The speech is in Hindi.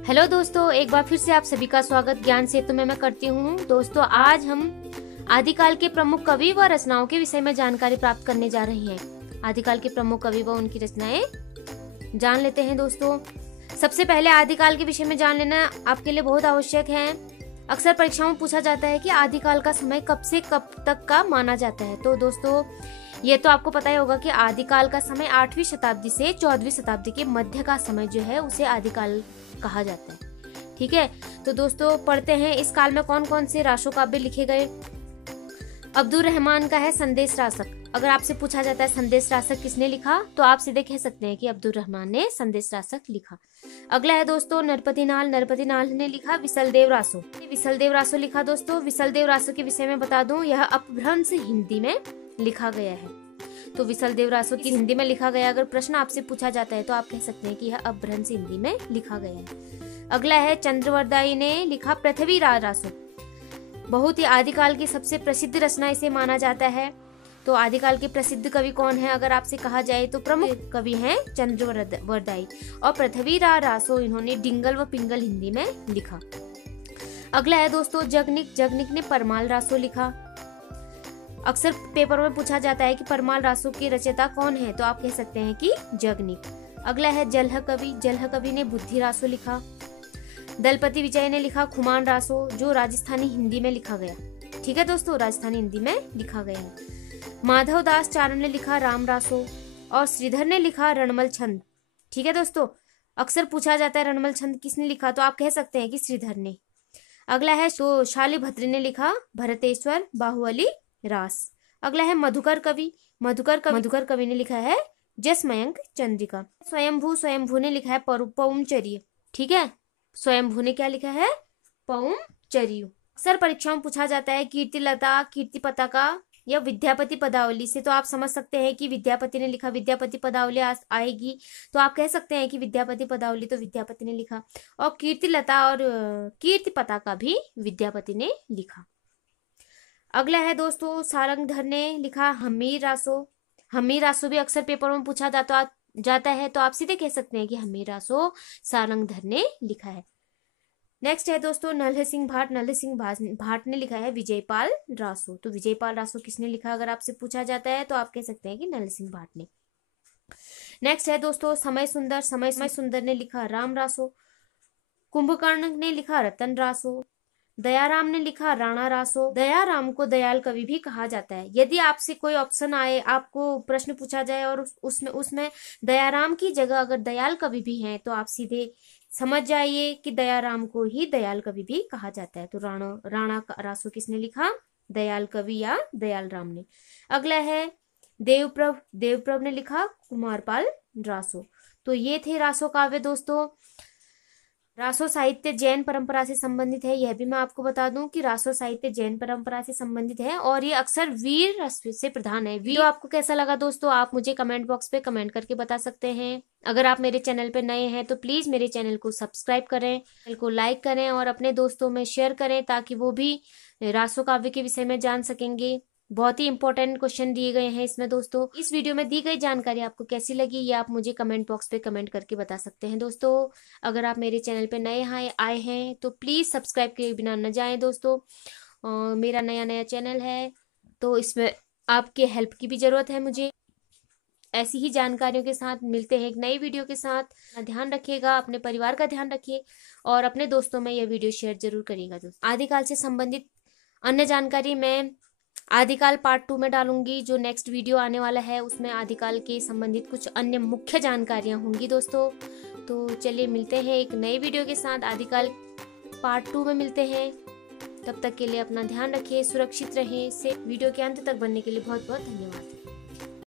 हेलो दोस्तों, एक बार फिर से आप सभी का स्वागत ज्ञान सेतु में मैं करती हूँ। दोस्तों, आज हम आदिकाल के प्रमुख कवि व रचनाओं के विषय में जानकारी प्राप्त करने जा रहे हैं। आदिकाल के प्रमुख कवि व उनकी रचनाएं जान लेते हैं। दोस्तों, सबसे पहले आदिकाल के विषय में जान लेना आपके लिए बहुत आवश्यक है। अक्सर परीक्षाओं में पूछा जाता है कि आदिकाल का समय कब से कब तक का माना जाता है। तो दोस्तों, ये तो आपको पता ही होगा कि आदिकाल का समय 8वीं शताब्दी से 14वीं शताब्दी के मध्य का समय जो है उसे आदिकाल कहा जाता है। ठीक है, तो दोस्तों पढ़ते हैं इस काल में कौन कौन से रासो काव्य लिखे गए। अब्दुल रहमान का है संदेश रासक। अगर आपसे पूछा जाता है संदेश रासक किसने लिखा, तो आप सीधे कह सकते हैं कि अब्दुल रहमान ने संदेश रासक लिखा। अगला है दोस्तों नरपति नाल। नरपति नाल ने लिखा विसलदेव रासो। विसलदेव रासो लिखा। दोस्तों, विसलदेव रासो के विषय में बता दूं, यह अपभ्रंश हिंदी में लिखा गया है। तो विसलदेव रासो की हिंदी में लिखा गया। अगर प्रश्न आपसे पूछा जाता है तो आप कह सकते हैं कि यह अपभ्रंश हिंदी में लिखा गया है। अगला है चंद्रवरदाई ने लिखा पृथ्वी रासो। बहुत ही आदिकाल की सबसे प्रसिद्ध रचना इसे माना जाता है। तो आदिकाल के प्रसिद्ध कवि कौन है अगर आपसे कहा जाए तो प्रमुख कवि हैं चंद्रवरदाई और पृथ्वी रासो इन्होंने डिंगल व पिंगल हिंदी में लिखा। अगला है दोस्तों जगनिक। जगनिक ने परमाल रासो लिखा। अक्सर पेपर में पूछा जाता है कि परमाल रासो के रचयिता कौन है, तो आप कह सकते हैं कि जगनिक। अगला है जलह कवि। जलह कवि ने बुद्धि रासो लिखा। दलपति विजय ने लिखा खुमान रासो, जो राजस्थानी हिंदी में लिखा गया। ठीक है दोस्तों, राजस्थानी हिंदी में लिखा गया है। माधव दास चारण ने लिखा राम रासो और श्रीधर ने लिखा रणमल छंद। ठीक है दोस्तों, अक्सर पूछा जाता है रणमल छंद किसने लिखा, तो आप कह सकते हैं कि श्रीधर ने। अगला है तो शालिभद्र ने लिखा भरतेश्वर बाहुबली रास। अगला है मधुकर कवि। मधुकर कवि ने लिखा है जसमयंक चंद्रिका। स्वयंभू ने लिखा है पौमचर्य। ठीक है, स्वयंभू ने क्या लिखा है, पौमचर्य। अक्सर परीक्षा में पूछा जाता है कीर्तिलता, कीर्ति पताका या विद्यापति पदावली से, तो आप समझ सकते हैं कि विद्यापति ने लिखा। विद्यापति पदावली आएगी तो आप कह सकते हैं कि विद्यापति पदावली तो विद्यापति ने लिखा। और कीर्तिलता और कीर्ति पताका भी विद्यापति ने लिखा। अगला है दोस्तों सारंगधर ने लिखा हमीर रासो। हमीर रासो भी अक्सर पेपर में पूछा जाता है, तो आप सीधे कह सकते हैं कि हमीर रासो सारंगधर ने लिखा है। नेक्स्ट है दोस्तों नल्ह सिंह भाट। नल्ह सिंह भाट ने लिखा है विजयपाल रासो। तो विजयपाल रासो किसने लिखा अगर आपसे पूछा जाता है, तो आप कह सकते हैं कि नल्ह सिंह भाट ने। नेक्स्ट है दोस्तों समय सुंदर। समय सुंदर ने लिखा राम रासो। कुंभकर्ण ने लिखा रतन रासो। दयाराम ने लिखा राणा रासो। दयाराम को दयाल कवि भी कहा जाता है। यदि आपसे कोई ऑप्शन आए, आपको प्रश्न पूछा जाए और उसमें दयाराम की जगह अगर दयाल कवि भी हैं, तो आप सीधे समझ जाइए कि दयाराम को ही दयाल कवि भी कहा जाता है। तो राणा रासो किसने लिखा, दयाल कवि या दयाल राम ने। अगला है देवप्रभ। देवप्रभ ने लिखा कुमारपाल रासो। तो ये थे रासो काव्य। दोस्तों, रासो साहित्य जैन परंपरा से संबंधित है। यह भी मैं आपको बता दूं कि रासो साहित्य जैन परंपरा से संबंधित है और ये अक्सर वीर रस से प्रधान है। वीडियो आपको कैसा लगा दोस्तों, आप मुझे कमेंट बॉक्स पे कमेंट करके बता सकते हैं। अगर आप मेरे चैनल पे नए हैं तो प्लीज मेरे चैनल को सब्सक्राइब करें, चैनल को लाइक करें और अपने दोस्तों में शेयर करें ताकि वो भी रासो काव्य के विषय में जान सकेंगे। बहुत ही इंपॉर्टेंट क्वेश्चन दिए गए हैं इसमें। दोस्तों, इस वीडियो में दी गई जानकारी आपको कैसी लगी, ये आप मुझे कमेंट बॉक्स पे कमेंट करके बता सकते हैं। दोस्तों, अगर आप मेरे चैनल पे नए आए हैं तो प्लीज सब्सक्राइब किए बिना न जाएं। दोस्तों, मेरा नया चैनल है तो इसमें आपके हेल्प की भी जरूरत है मुझे। ऐसी ही जानकारियों के साथ मिलते हैं एक नई वीडियो के साथ। ध्यान रखिएगा, अपने परिवार का ध्यान रखिए और अपने दोस्तों में यह वीडियो शेयर जरूर करिएगा। दोस्तों, आदिकाल से संबंधित अन्य जानकारी मैं आदिकाल पार्ट 2 में डालूंगी। जो नेक्स्ट वीडियो आने वाला है उसमें आदिकाल के संबंधित कुछ अन्य मुख्य जानकारियां होंगी। दोस्तों, तो चलिए मिलते हैं एक नए वीडियो के साथ। आदिकाल पार्ट 2 में मिलते हैं। तब तक के लिए अपना ध्यान रखिए, सुरक्षित रहें। से वीडियो के अंत तक बनने के लिए बहुत बहुत धन्यवाद।